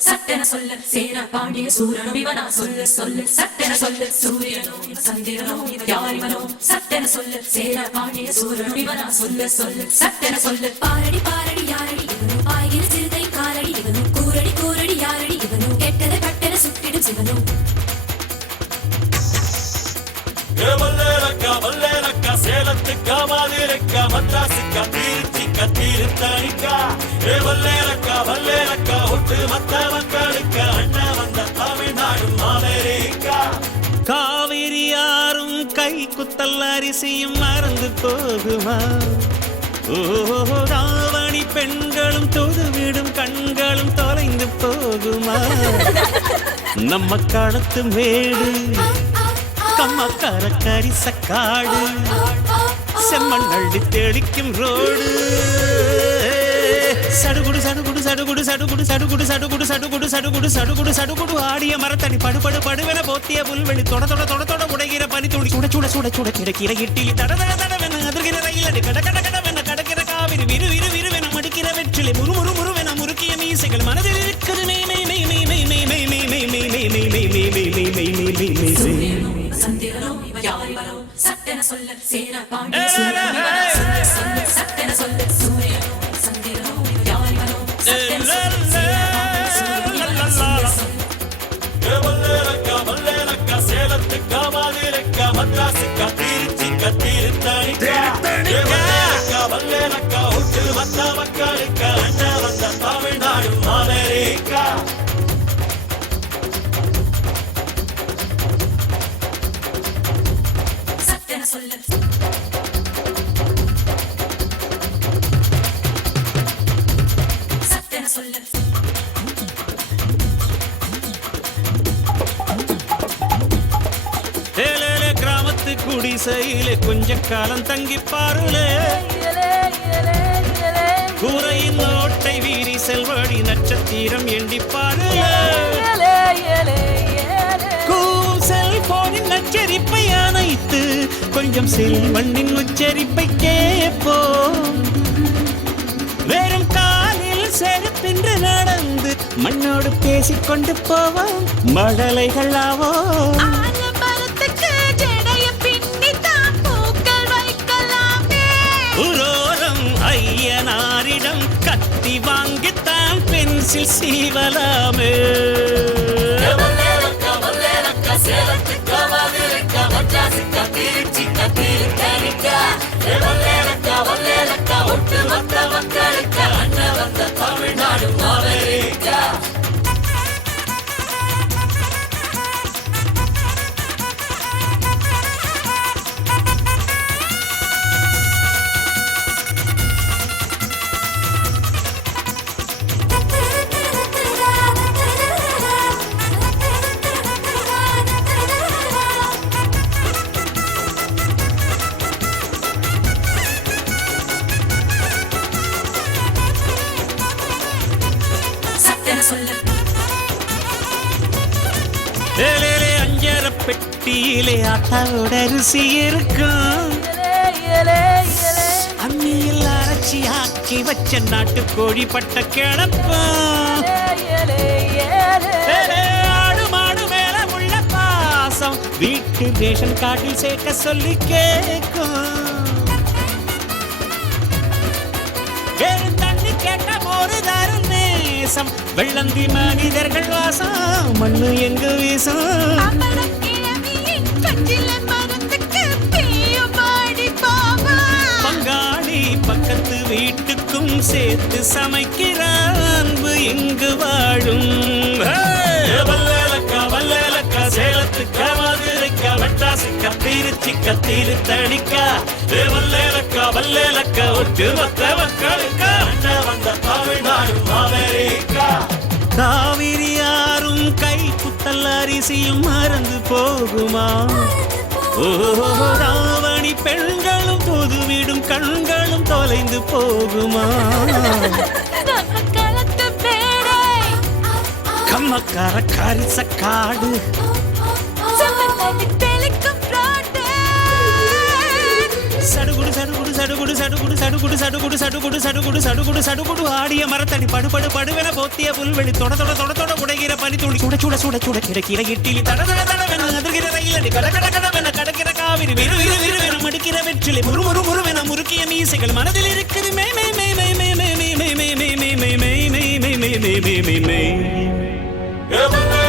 சட்டென சொல்ல சேர பாண்டிய சூரனும் இவனா சொல்லு சொல்லு சட்டென சொல்ல சூரியனோ சந்திரனோ யாரிவனோ சட்டென சொல்ல சேர பாண்டிய சூரனும் இவனா சொல்லு சொல்லு சட்டென சொல்ல பாரடி பாரடி யாரடி இவனோ பாய்கிற சிறுதை காலடி இவனோ கூரடி கூரடி யாரடி இவனோ கெட்டத கட்டென சுட்டிடும் சிவனோ வல்லேலக்கா சேலத்துக்கா மாதிரக்கா மத்ராசுக்கா திருச்சிக்கா திருத்தணிக்கா வல்லேலக்கா ஒட்டு மத்த மக்களுக்கா அண்ணா வந்த தமிழ்நாடு அமெரிக்கா காவிரி யாரும் கை குத்தல் அரிசியும் மறந்து போகுமா ராவணி பெண்களும் தொழுவிடும் கண்களும் தொலைந்து போகுமா நம்ம களத்து மேடு கம்மக்கார கரிசக்காடு செம்மண் அள்ளி தெளிக்கும் ரோடு சடுகுடு சடுகுடு சடுகுடு சடுகுடு சடுகுடு சடுகுடு சடுகுடு சடுகுடு சடுகுடு சடுகுடு ஆடிய மரத்தடி படுபடு படுவென போத்திய புல்வெளி தொட தொட தொட தொட உடைகிற பனி துளி சுட சுட சுட சுட கிடக்கிற இட்டிலி தட தட தடவென அதிர்கிற ரயிலடி கட கட கடவென கடக்கிற காவிரி விரு விரு விருவென மடிக்கிற வெற்றிலை முறு முறு முறுவென முறுக்கிய மீசைகள் மனதில் இருக்கிறது மெய் மெய் மெய் மெய் மெய் மெய் மெய் மெய் மெய் மெய் மெய் மெய் மெய் மெய் மெய் மெய் மெய் மெய் சந்திரனோ யாரிவனோ சட்டென சொல்ல சேர பாண்டிய சூரனும் இவனா சொல்லு சொல்லு சட்டென சொல்ல சூரியனோ சந்திரனோ யாரிவனோ சட்டென சொல்ல சேர பாண்டிய சூரனும் இவனா சொல்லு சொல்லு வல்லேலக்கா சேலத்துக்கா மாதிரக்கா மத்ராசுக்கா திருச்சிக்கா திருத்தணிக்கா வல்லேலக்கா ஒட்டு மத்த மக்களுக்கா அண்ணா வந்த தமிழ்நாடு அமெரிக்கா சட்டென சொல்ல சட்டென சொல்ல கிராமத்து குடிசையிலே கொஞ்ச காலம் தங்கி பாருலே கூரையின் ஓட்டை வீரி செல்வடி நட்சத்திரம் எண்டி பாருலே செல்போனின் நச்சரிப்பை அணைத்து கொஞ்சம் செல்வண்ணின் உச்சரிப்பை கேட்போம் வெறும் காலில் செருப்பென்று நடந்து மண்ணோடு பேசிக்கொண்டு போவோம் மழலைகள் ஆவோம் உரோரம் ஐயனாரிடம் கத்தி வாங்கித்தான் பென்சில் சீவலாமே சேலத்துக்கா மாதிரக்கா மத்ராசுக்கா திருச்சிக்கா திருத்தணிக்கா வல்லேலக்கா ஒட்டு மொத்த மக்களுக்கா அண்ணா வந்த தமிழ்நாடு அமெரிக்கா அஞ்சர பெட்டியிலே ஆட்டாவோட அரிசி இருக்கும் அம்மியில் அரைச்சி ஆக்கி வச்ச நாட்டு கோழி பட்ட கிடப்போம் ஆடு மாடு மேல உள்ள பாசம் வீட்டு ரேஷன் கார்டில் சேர்க்க சொல்லி கேட்கும் தண்ணி கேட்ட ஒரு தரும் நேசம் வெள்ளந்தி மனிதர்கள் வாசம் மண்ணு எங்கு வீசம் பங்காளி பக்கத்து வீட்டுக்கும் சேர்த்து சமைக்கிற அன்பு எங்கு வாழும் வல்லேலக்கா சேலத்துக்கா மாதிரக்கா மத்ராசுக்கா திருச்சிக்கா திருத்தணிக்கா வல்லேலக்கா ஒட்டு மொத்த மக்களுக்கா அண்ணா வந்த தமிழ்நாடு அமெரிக்கா காவிரி யாரும் கை குத்தல் அரிசியும் மறந்து போகுமா ராவணி பெண்களும் தொழுவிடும் கண்களும் தொலைந்து போகுமா மக்கார கரிசக்காடு சடுகுடு சடுகுடு சடுகுடு சடுகுடு சடுகுடு சடுகுடு சடுகுடு சடுகுடு சடுகுடு சடுகுடு ஆடிய மரத்தடி படுபடு படுவென போத்திய புல்வெளி தொட தொட தொட தொட உடைகிற பனி துளி சுட சுட சுட சுட கிடக்கிற இட்டிலி தட தட தடவென அதிர்கிற ரயிலடி கட கட கடவென கடக்கிற காவிரி விறு விறு விறுவென மடிக்கிற வெற்றிலை முறு முறு முறுவென முறுக்கிய மீசைகள் மனதில் இருக்குது மே மே மே மே மே மே மே மே மே மே மே மே மே மே மே மே மே மே